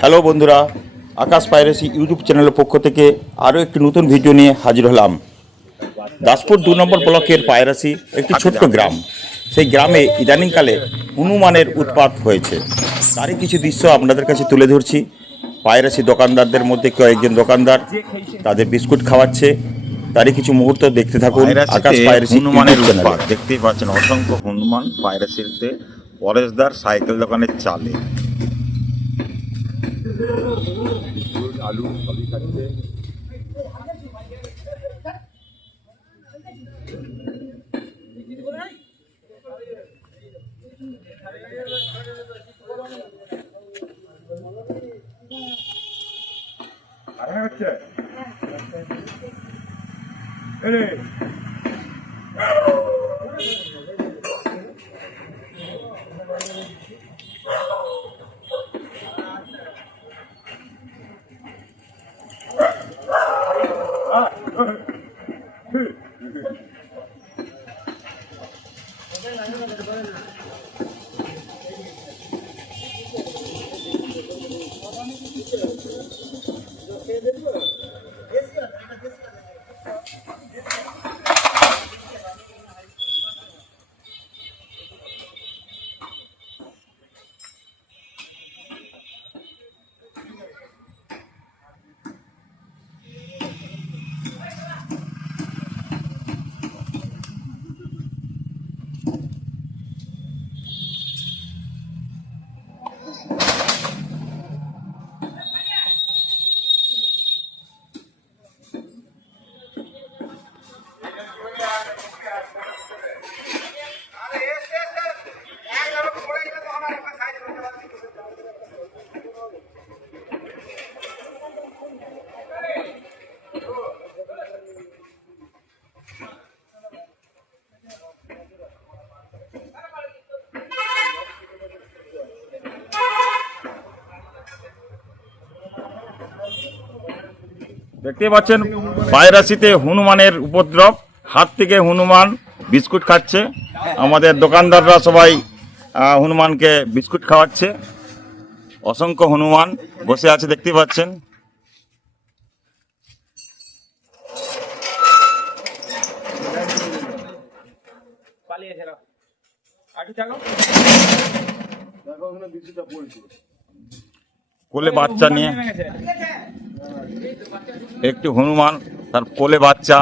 Hello বন্ধুরা, আকাশ piracy YouTube চ্যানেলের পক্ষ থেকে আরও একটি নতুন ভিডিও নিয়ে হাজির হলাম। দাসপুর 2 নম্বর ব্লকের পাইরাসি একটি ছোট্ট গ্রাম। সেই গ্রামে ইদানিংকালে হনুমানের উৎপাত হয়েছে। তারই কিছু দৃশ্য আপনাদের কাছে তুলে ধরছি। পাইরাসি দোকানদারদের মধ্যে কয়েকজন দোকানদার তাদের বিস্কুট খাওয়াচ্ছে, তারই কিছু মুহূর্ত দেখতে থাকুন আকাশ পাইরেসি হনুমানের ইউটিউব চ্যানেলে। উৎপাত দেখতেই পাচ্ছেন, অসংখ্য হনুমান পাইরেসিতে পরেশদার সাইকেল দোকানের চালে। আলু সবই খাচ্ছে। দেখতে পাচ্ছেন পাইরাসিতে হনুমানের উপদ্রব। হাত থেকে হনুমান বিস্কুট খাচ্ছে। আমাদের দোকানদাররা সবাই হনুমানকে বিস্কুট খাওয়াচ্ছে। অসংখ্য হনুমান বসে আছে দেখতে পাচ্ছেন। কোলে বাচ্চা নিয়ে একটি হনুমান, তার কোলে বাচ্চা।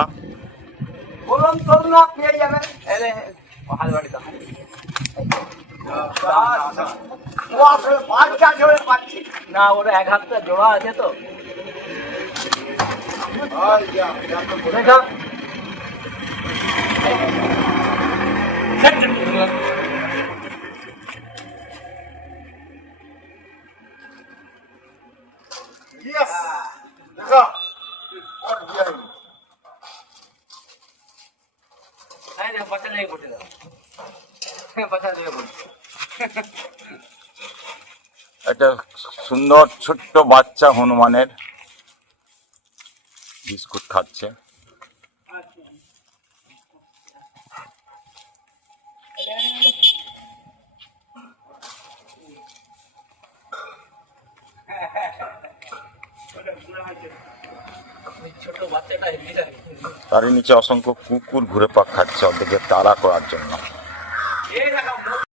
না ওটা এক হাতটা জোড়া আছে তো। একটা সুন্দর ছোট্ট বাচ্চা হনুমানের বিস্কুট খাচ্ছে। তারই নিচে অসংখ্য কুকুর ঘুরে পাক খাচ্ছে ওদেরকে তাড়া করার জন্য।